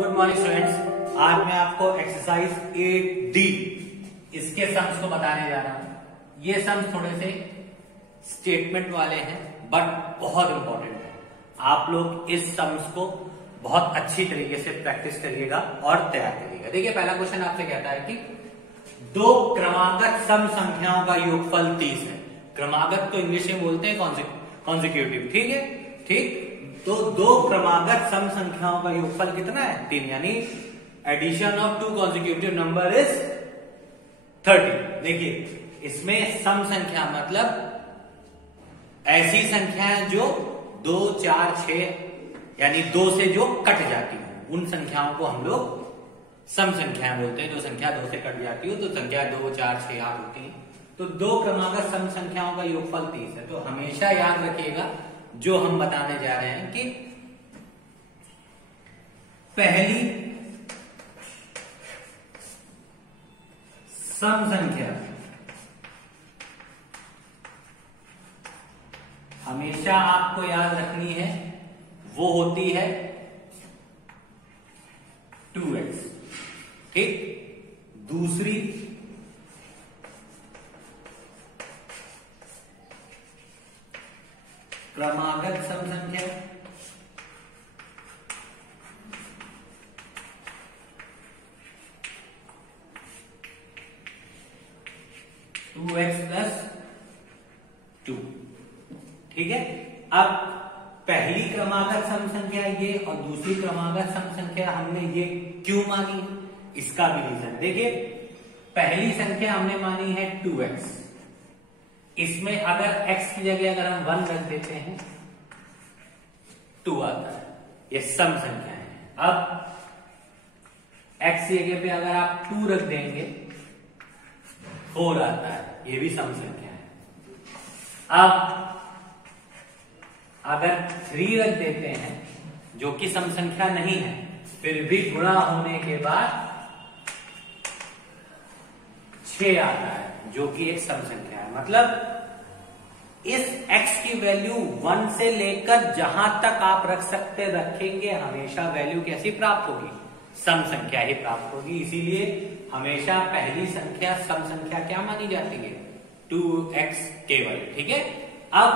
Good morning students. आज मैं आपको एक्सरसाइज 8D इसके सम्स को बताने जा रहा हूं। ये सम्स थोड़े से स्टेटमेंट वाले हैं बट बहुत इंपॉर्टेंट है। आप लोग इस सम्स को बहुत अच्छी तरीके से प्रैक्टिस करिएगा और तैयार करिएगा। देखिए पहला क्वेश्चन आपसे कहता है कि दो क्रमागत सम संख्याओं का योगफल 30 है। क्रमागत तो इंग्लिश में बोलते हैं कॉन्जिक्यूटिव, ठीक है, ठीक। तो दो क्रमागत सम संख्याओं का योगफल कितना है? 3, यानी addition of two consecutive number is 30। देखिए इसमें सम संख्या मतलब ऐसी संख्याएं जो 2, 4, 6 यानी 2 से जो कट जाती है उन संख्याओं को हम लोग सम संख्याएं बोलते हैं। जो संख्या 2 से कट जाती हो तो संख्या 2, 4, 6, 8 होती है। तो दो क्रमागत सम संख्याओं का योगफल 30 है। तो हमेशा याद रखिएगा जो हम बताने जा रहे हैं कि पहली सम संख्या हमेशा आपको याद रखनी है, वो होती है 2x, ठीक। दूसरी क्रमागत सम संख्या टू एक्स प्लस 2, ठीक है। अब पहली क्रमागत सम संख्या ये और दूसरी क्रमागत सम संख्या हमने ये क्यों मानी, इसका भी रीजन देखिए। पहली संख्या हमने मानी है 2x। इसमें अगर x की जगह अगर हम 1 रख देते हैं 2 आता है, ये सम संख्या है। अब x की जगह पे अगर आप 2 रख देंगे 4 आता है, ये भी सम संख्या है। अब अगर 3 रख देते हैं जो कि सम संख्या नहीं है, फिर भी गुणा होने के बाद 6 आता है जो कि एक सम संख्या है। मतलब इस x की वैल्यू 1 से लेकर जहां तक आप रख सकते रखेंगे, हमेशा वैल्यू कैसी प्राप्त होगी? सम संख्या ही प्राप्त होगी। इसीलिए हमेशा पहली संख्या सम संख्या क्या मानी जाती है? 2x केवल, ठीक है। अब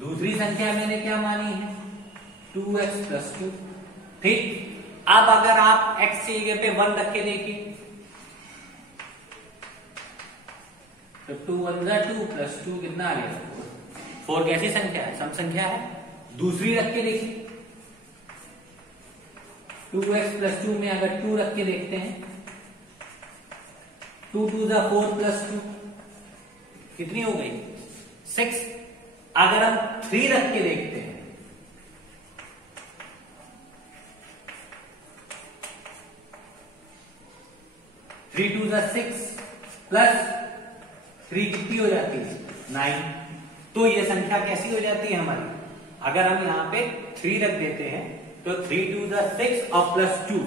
दूसरी संख्या मैंने क्या मानी है? 2x प्लस 2, ठीक। अब अगर आप x की जगह पे 1 रख के देखिए तो 2 1 2 प्लस 2 कितना आ गया? 4 कैसी संख्या है? सम संख्या है। दूसरी रख के देखिए 2x प्लस 2 में अगर 2 रख के देखते हैं 2 2 4 प्लस 2 कितनी हो गई? 6। अगर हम 3 रख के देखते हैं 3 2 6 प्लस 3 कितनी हो जाती है? 9। तो ये संख्या कैसी हो जाती है हमारी? अगर हम यहां पे 3 रख देते हैं तो 3 2 6 और प्लस 2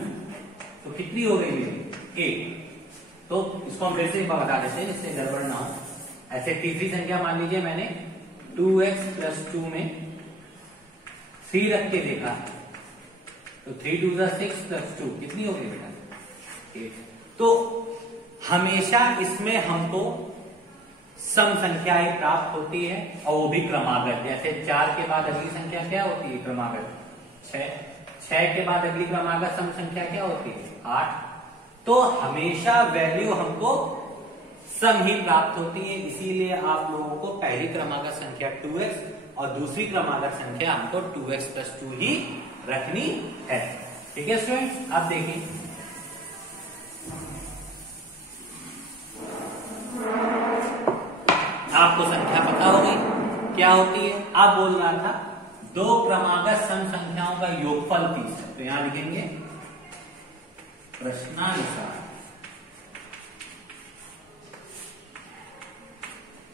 तो कितनी हो गई मेरी? 8। तो इसको हम फिर से बता देते हैं जिससे गड़बड़ ना हो। ऐसे तीसरी संख्या मान लीजिए मैंने 2x प्लस 2 में 3 रख के देखा तो 3 2 6 प्लस 2 कितनी हो गई बेटा? 8। तो हमेशा इसमें हमको सम संख्या ही प्राप्त होती है और वो भी क्रमागत। जैसे 4 के बाद अगली संख्या क्या होती है? क्रमागत 6 के बाद अगली क्रमागत सम संख्या क्या होती है? 8। तो हमेशा वैल्यू हमको सम ही प्राप्त होती है। इसीलिए आप लोगों को पहली क्रमागत संख्या 2x और दूसरी क्रमागत संख्या हमको 2x प्लस 2 ही रखनी है, ठीक है स्टूडेंट्स। अब देखिए आपको संख्या पता हो गई क्या होती है। अब बोल रहा था दो क्रमागत सम संख्याओं का योगफल 30 है। तो यहां लिखेंगे प्रश्नानुसार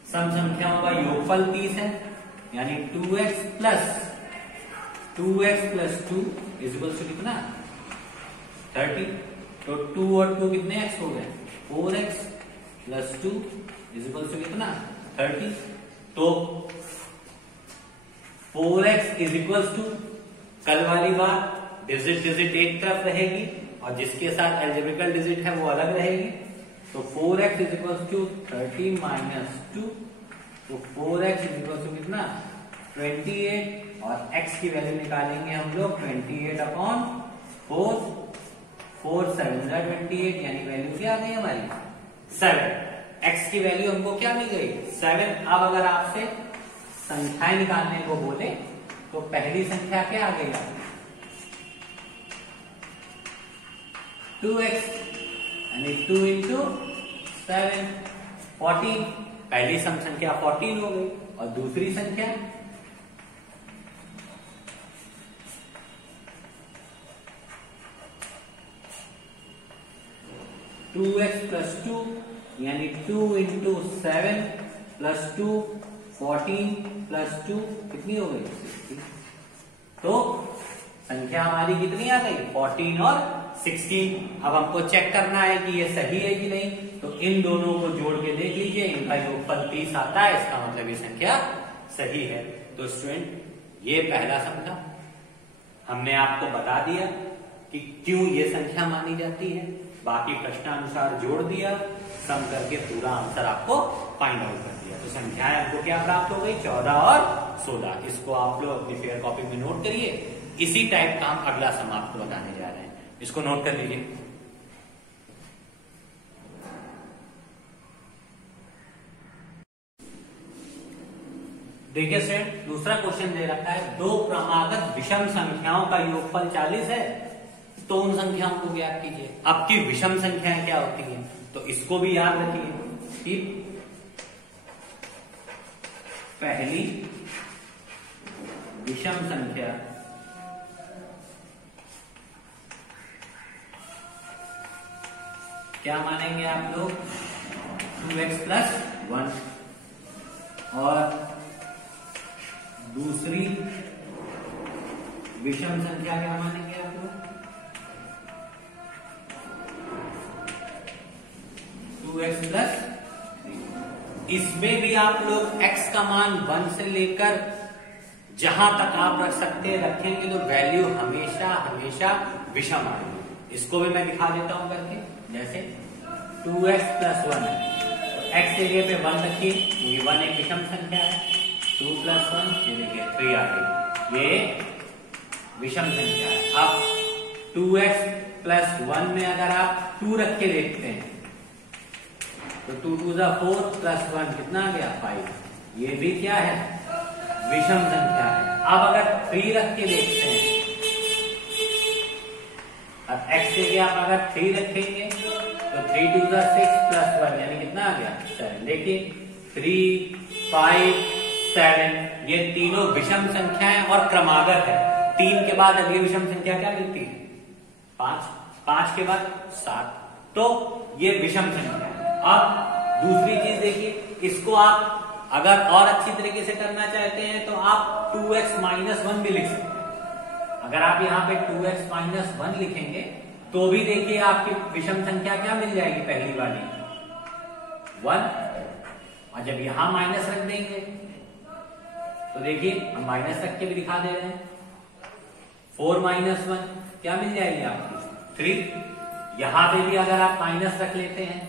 सम संख्याओं का योगफल 30 है, यानी 2x प्लस 2 इक्वल्स टू कितना? 30। तो 2 और 2 कितने x हो गए? 4x प्लस 2 इक्वल्स टू कितना? 30। तो 4x इज इक्वल्स टू कल वाली बात डिजिट डिजिट एक तरफ रहेगी और जिसके साथ एल्जेब्रिकल डिजिट है वो अलग रहेगी। तो 4x is equal to 30 minus 2, तो 4x इज इक्वल टू कितना 28 और x की वैल्यू निकालेंगे हम लोग 28 अपॉन 4, 4 7 28, यानी वैल्यू क्या आ गई हमारी 7। x की वैल्यू हमको क्या मिल गई 7। अब अगर आपसे संख्याएं निकालने को बोले तो पहली संख्या क्या आ गई 2x यानी 2 इंटू 7 14, पहली सम संख्या 14 हो गई और दूसरी संख्या 2x प्लस 2 यानी 2 इंटू 7 प्लस 2 14 प्लस 2 कितनी हो गई 60। तो संख्या हमारी कितनी आ गई 14 और 16। अब हमको चेक करना है कि ये सही है कि नहीं, तो इन दोनों को जोड़ के देख लीजिए, इनका योगफल 30 आता है, इसका मतलब ये संख्या सही है। तो स्टूडेंट ये पहला सम था, हमने आपको बता दिया कि क्यों ये संख्या मानी जाती है, बाकी प्रश्नानुसार जोड़ दिया, सम करके पूरा आंसर आपको फाइंड आउट कर दिया। तो संख्याएं आपको क्या प्राप्त हो गई 14 और 16। इसको आप लोग अपनी फेयर कॉपी में नोट करिए। इसी टाइप का हम अगला सम आपको बताने जा रहे हैं, इसको नोट कर लीजिए। देखिए स्टूडेंट, दूसरा क्वेश्चन दे रखा है, दो क्रमागत विषम संख्याओं का योगफल 40 है, तो उन संख्याओं को ज्ञात कीजिए। अब की विषम संख्याएं क्या होती हैं, तो इसको भी याद रखिए कि पहली विषम संख्या क्या मानेंगे आप लोग 2x प्लस 1, और दूसरी विषम संख्या क्या मानेंगे आप लोग 2x प्लस 3। इसमें भी आप लोग x का मान 1 से लेकर जहां तक आप रख सकते हैं रखेंगे, तो वैल्यू हमेशा हमेशा विषम आएगी। इसको भी मैं दिखा देता हूं करके, जैसे 2x प्लस 1 है, तो x एरिया पे 1 रखिए क्योंकि 1 एक विषम संख्या है। 2 प्लस 1 ये देखिए 3 आ गई, ये विषम संख्या है। अब 2x प्लस 1 में अगर आप 2 रख के देखते हैं तो 2 2 4 प्लस 1 कितना आ गया 5, ये भी क्या है विषम संख्या है। अब अगर 3 रख के देखते हैं, अब x से क्या आप अगर 3 रखेंगे तो 3 2 6 प्लस 1 यानी कितना आ गया 7। देखिए 3 5 7 ये तीनों विषम संख्याएं और क्रमागत है। 3 के बाद अगली विषम संख्या क्या मिलती है 5, 5 के बाद 7, तो ये विषम संख्या है। अब दूसरी चीज देखिए, इसको आप अगर और अच्छी तरीके से करना चाहते हैं तो आप 2x माइनस 1 भी लिख सकते हैं। अगर आप यहाँ पे 2x माइनस 1 लिखेंगे तो भी देखिए आपकी विषम संख्या क्या मिल जाएगी, पहली वाली 1, और जब यहां माइनस रख देंगे तो देखिए हम माइनस रख के भी दिखा दे रहे हैं, 4 माइनस 1 क्या मिल जाएगी आपकी 3। यहां पे भी अगर आप माइनस रख लेते हैं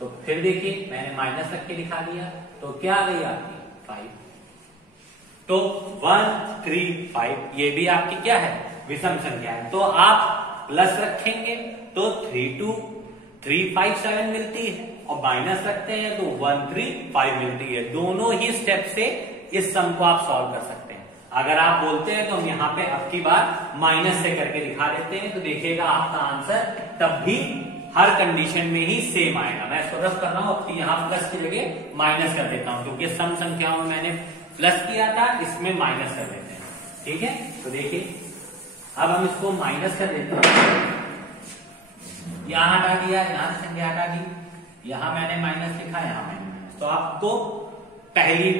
तो फिर देखिए मैंने माइनस रख के दिखा दिया, तो क्या आ गई आपकी 5। तो 1 3 5 ये भी आपकी क्या है विषम संख्या है। तो आप प्लस रखेंगे तो 3 2 3 5 7 मिलती है, और माइनस रखते हैं तो 1 3 5 मिलती है। दोनों ही स्टेप से इस सम को आप सॉल्व कर सकते हैं। अगर आप बोलते हैं तो हम यहाँ पे अब की बार माइनस से करके दिखा देते हैं, तो देखिएगा आपका आंसर तब भी हर कंडीशन में ही सेम आएगा। मैं इसको रफ कर रहा हूं, अब यहाँ प्लस की जगह माइनस कर देता हूं, क्योंकि सम संख्याओं में मैंने प्लस किया था, इसमें माइनस कर देते हैं। ठीक है, तो देखिए अब हम इसको माइनस कर देते हैं, यहां हटा दिया, यहां से संख्या हटा दी, यहां मैंने माइनस लिखा, यहां मैंने माइनस। तो आपको पहली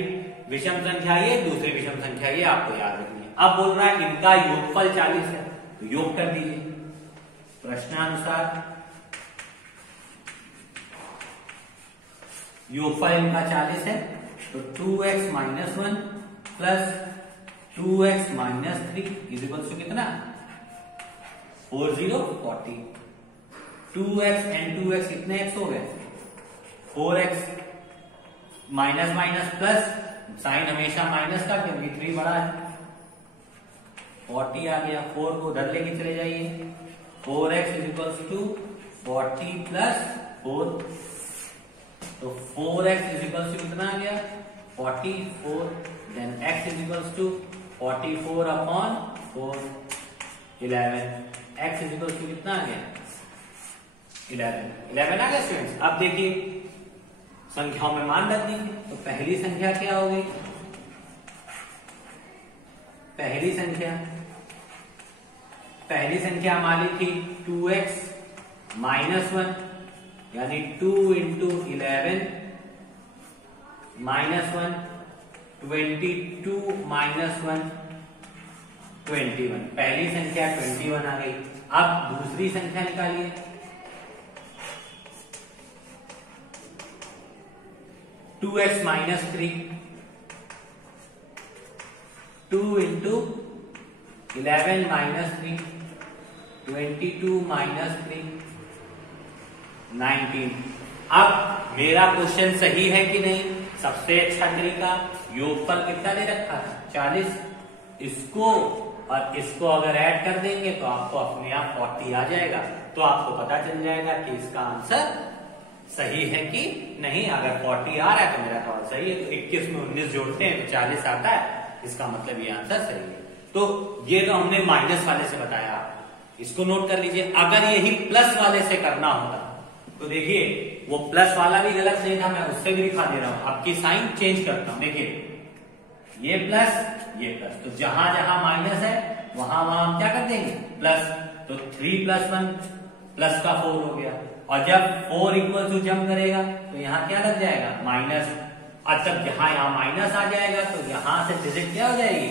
विषम संख्या ये, दूसरी विषम संख्या ये आपको याद रखनी है। अब बोल रहा है इनका योगफल 40 है, तो योग कर दीजिए प्रश्नानुसार। योगफल इनका 40 है, तो 2x minus 1 plus 2x minus 3 is equal to कितना 4 0 40, 2x एंड 2x कितने x हो गए 4x, minus minus plus, sign हमेशा माइनस का क्योंकि 3 बड़ा है, 40 आ गया, 4 को उधर लेके चले जाइए, 4x is equals to 40 plus 4, तो 4x इज इक्वल्स टू कितना आ गया 44, then x is equals to 44 upon 4, 11, x is equals to कितना आ गया 11 आ गया स्टूडेंट्स। अब देखिए संख्याओं में मान रख दीजिए, तो पहली संख्या क्या होगी, पहली संख्या हमारी थी 2x माइनस 1, यानी 2 इंटू 11 माइनस 1, 22 माइनस 1 21, पहली संख्या 21 आ गई। अब दूसरी संख्या निकालिए, two x minus 3, 2 into 11 minus 3, 22 minus 3, 19। अब मेरा क्वेश्चन सही है कि नहीं, सबसे अच्छा तरीका योगफल कितना दे रखा है 40, इसको और इसको अगर ऐड कर देंगे तो आपको अपने आप 40 आ जाएगा, तो आपको पता चल जाएगा कि इसका आंसर सही है कि नहीं। अगर 40 आ रहा है तो मेरा सवाल सही है, तो 21 में 19 जोड़ते हैं तो 40 आता है, इसका मतलब ये आंसर सही है। तो ये तो हमने माइनस वाले से बताया, इसको नोट कर लीजिए। अगर यही प्लस वाले से करना होता तो देखिए वो प्लस वाला भी गलत नहीं था, मैं उससे भी दिखा दे रहा हूं, आपकी साइन चेंज करता हूं। देखिए ये प्लस, तो जहां जहां माइनस है वहां वहां हम क्या कर देंगे प्लस, तो 3 + 1 प्लस का 4 हो गया, और जब 4 इक्वल टू जम करेगा तो यहाँ क्या लग जाएगा माइनस, और जब जहां यहाँ माइनस आ जाएगा तो यहां से डिजिट क्या हो जाएगी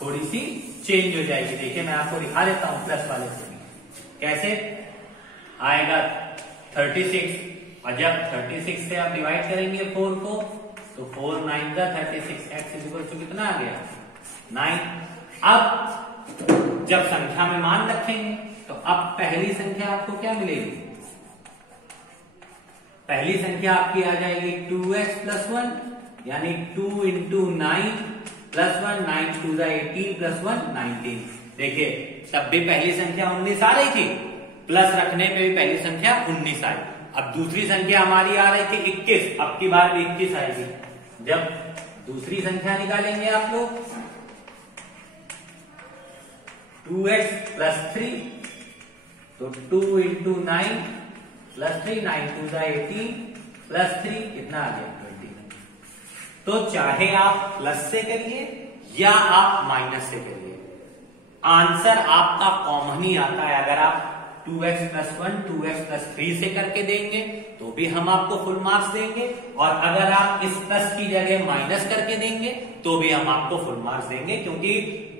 थोड़ी सी चेंज हो जाएगी। देखिए मैं आपको दिखा देता हूं प्लस वाले से कैसे आएगा 36, और जब 36 से आप डिवाइड करेंगे 4 को तो 4 9 का 36, x इज इक्वल टू कितना आ गया 9। अब जब संख्या में मान रखेंगे तो अब पहली संख्या आपको क्या मिलेगी, पहली संख्या आपकी आ जाएगी 2x + 1, यानी 2 इंटू 9 + 1, 9 2 18 + 1 19। देखिए तब भी पहली संख्या 19 आ रही थी, प्लस रखने पे भी पहली संख्या 19 आई। अब दूसरी संख्या हमारी आ रही थी 21, अब की बार भी 21 आएगी। जब दूसरी संख्या निकालेंगे आप लोग 2x + 3, तो 2 इंटू 9 + 3, 9 2 18 + 3 कितना आ गया 20। तो चाहे आप प्लस से करिए या आप माइनस से करिए, आंसर आपका कॉमन ही आता है। अगर आप 2x + 1 2x + 3 से करके देंगे तो भी हम आपको फुल मार्क्स देंगे, और अगर आप इस प्लस की जगह माइनस करके देंगे तो भी हम आपको फुल मार्क्स देंगे, क्योंकि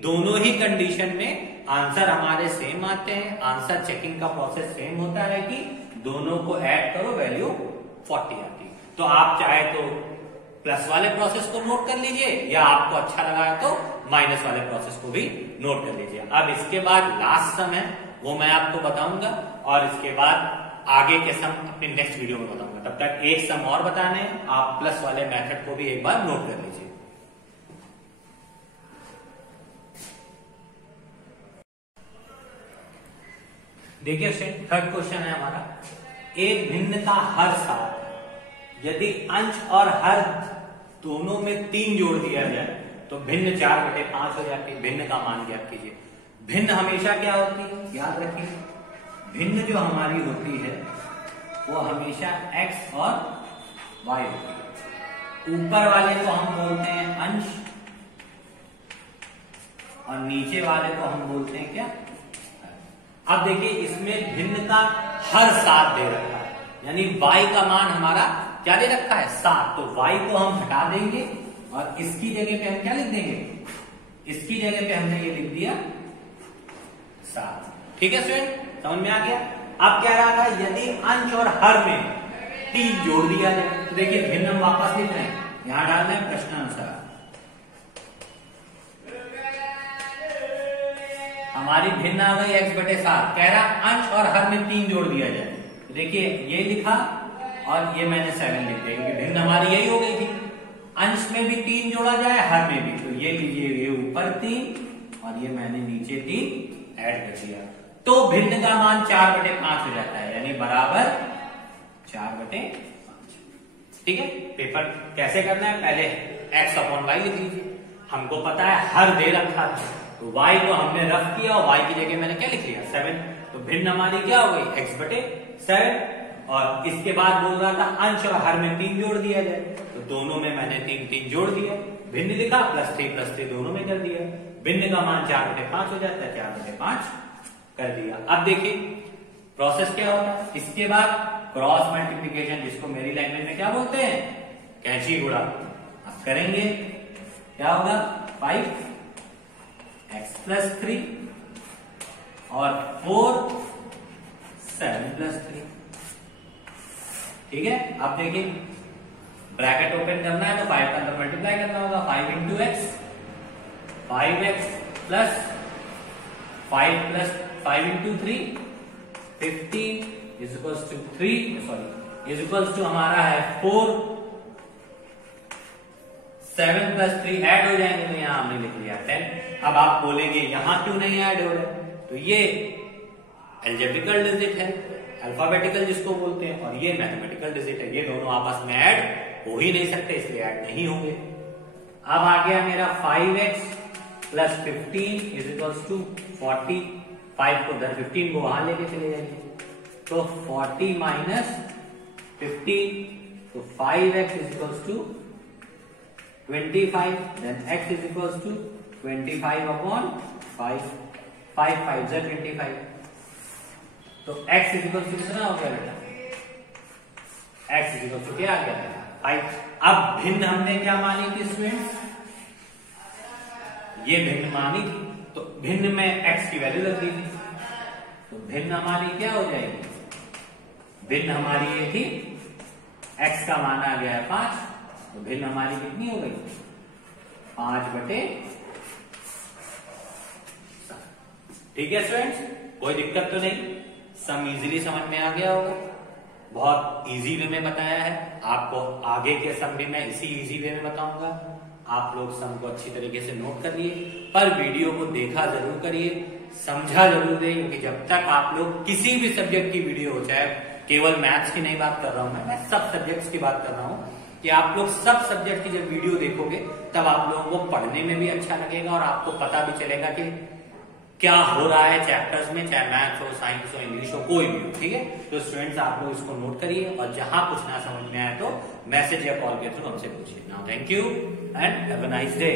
दोनों ही कंडीशन में आंसर हमारे सेम आते हैं। आंसर चेकिंग का प्रोसेस सेम होता है कि दोनों को ऐड करो वैल्यू 40 आती। तो आप चाहे तो प्लस वाले प्रोसेस को नोट कर लीजिए, या आपको अच्छा लगा तो माइनस वाले प्रोसेस को भी नोट कर लीजिए। अब इसके बाद लास्ट सम है वो मैं आपको बताऊंगा, और इसके बाद आगे के सम अपने नेक्स्ट वीडियो में बताऊंगा। तब तक एक सम और बताने हैं, आप प्लस वाले मेथड को भी एक बार नोट कर लीजिए। देखिए थर्ड क्वेश्चन है हमारा, एक भिन्न का हर साथ यदि अंश और हर दोनों में 3 जोड़ दिया जाए तो भिन्न 4/5 हो जाती है। भिन्न का मान ज्ञात कीजिए। भिन्न हमेशा क्या होती है, याद रखिए भिन्न जो हमारी होती है वो हमेशा x और y होती है। ऊपर वाले को हम बोलते हैं अंश और नीचे वाले को हम बोलते हैं क्या। अब देखिए इसमें भिन्न का हर 7 दे रखा है, यानी y का मान हमारा क्या दे रखा है 7, तो y को हम हटा देंगे और इसकी जगह पे हम क्या लिख देंगे, इसकी जगह पे हमने ये लिख दिया 7। ठीक है स्टूडेंट, समझ में आ गया। अब क्या रहा था, यदि अंश और हर में 3 जोड़ दिया जाए तो देखिए भिन्न हम वापस लिख रहे हैं, यहां डालना है प्रश्नानुसार। हमारी भिन्न आ गई x/7। कह रहा अंश और हर में 3 जोड़ दिया जाए। तो देखिए ये लिखा और ये मैंने 7 लिख दिया क्योंकि भिन्न हमारी यही हो गई थी। अंश में भी 3 जोड़ा जाए, हर में भी। तो ये लीजिए, ये ऊपर 3 और ये मैंने नीचे 3 ऐड कर दिया। तो भिन्न का मान 4/5 हो जाता है, यानी बराबर 4/5। ठीक है। पेपर कैसे करना है, पहले x/y लिख लीजिए। हमको पता है हर दे रखा था, तो y को हमने रफ किया और y की जगह मैंने क्या लिख लिया 7। तो भिन्न हमारी क्या हो गई x/7। और इसके बाद बोल रहा था अंश और हर में 3 जोड़ दिया जाए, तो दोनों में मैंने 3 जोड़ दिया। भिन्न लिखा +3 दोनों में कर दिया। भिन्न का मान 4/5 हो जाता है, 4/5 कर दिया। अब देखिए प्रोसेस क्या होता है। इसके बाद क्रॉस मल्टीप्लीकेशन, जिसको मेरी लैंग्वेज में क्या बोलते हैं, कैंची गुणा। अब करेंगे, क्या होगा 5x+3 और 4 7+3। ठीक है। अब देखिए ब्रैकेट ओपन करना है तो 5 का अंदर मल्टीप्लाई करना होगा। 5 × x, 5x plus 5 × 3 15 is equals to 3, sorry is equals to हमारा है 4। 7 + 3 ऐड हो जाएंगे तो यहां हमने लिख लिया 10। अब आप बोलेंगे यहां क्यों नहीं ऐड हो रहा है, तो ये एल्जेब्रिकल डिजिट है, अल्फाबेटिकल जिसको बोलते हैं, और ये मैथमेटिकल डिजिट है। ये दोनों आपस में ऐड हो ही नहीं सकते, इसलिए ऐड नहीं होंगे। अब आ गया मेरा 5x + 15 इज इक्वल्स टू 40। 5 को उधर 15 को वहां लेके चले जाएंगे, तो 40 - 15, तो 5x is equals to 25, then x is equals to 25/5, 5 5 = 25। तो x इज इक्वल्स टू कितना हो गया बेटा, x इज इक्वल्स टू क्या आ गया 5। अब भिन्न हमने क्या मानी थी स्टूडेंट्स, ये भिन्न मानी थी, तो भिन्न में x की वैल्यू रख दी थी, तो भिन्न हमारी क्या हो जाएगी, भिन्न हमारी ये थी x का मान आ गया है 5, तो भिन्न हमारी कितनी हो गई 5/7। ठीक है स्टूडेंट्स, कोई दिक्कत तो नहीं, सम इजीली समझ में आ गया होगा। बहुत इजी वे में बताया है आपको, आगे के सम भी मैं इसी इजी वे में बताऊंगा। आप लोग सम को अच्छी तरीके से नोट कर लिए, पर वीडियो को देखा जरूर करिए, समझा जरूर दें, क्योंकि जब तक आप लोग किसी भी सब्जेक्ट की वीडियो हो, चाहे केवल मैथ्स की नहीं बात कर रहा हूं मैं सब सब्जेक्ट्स की बात कर रहा हूं, कि आप लोग सब सब्जेक्ट की जब वीडियो देखोगे तब आप लोगों को पढ़ने में भी अच्छा लगेगा और आपको पता भी चलेगा कि क्या हो रहा है चैप्टर्स में, चाहे मैथ्स हो, साइंस हो, इंग्लिश हो, कोई भी हो। ठीक है, तो स्टूडेंट्स आप लोग इसको नोट करिए और जहां कुछ ना समझ में आए तो मैसेज या कॉल के थ्रू हमसे पूछिए। Now thank you and have a nice day.